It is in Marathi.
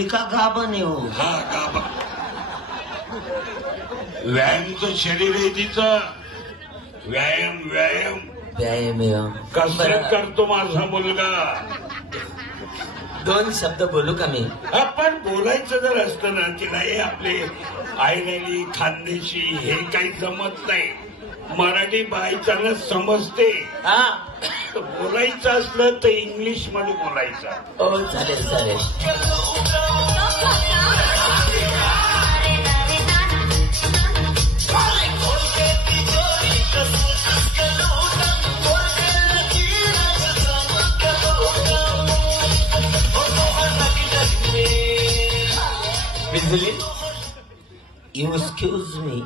बिजली का गाभण आहे हो. हा गाभा. व्यायामचं शरीर आहे तिचं. व्यायाम व्यायाम व्यायाम कसरत करतो माझा मुलगा. 2 शब्द बोलू का मी? आपण बोलायचं जर असतं ना तिला हे आपले आयरेली खानदेशी हे काही जमत नाही. मराठी बाईचाला समजते. हा बोलायचं असलं तर इंग्लिश मध्ये बोलायचं. हो चालेल चालेल. बिजली, एक्सक्यूज मी.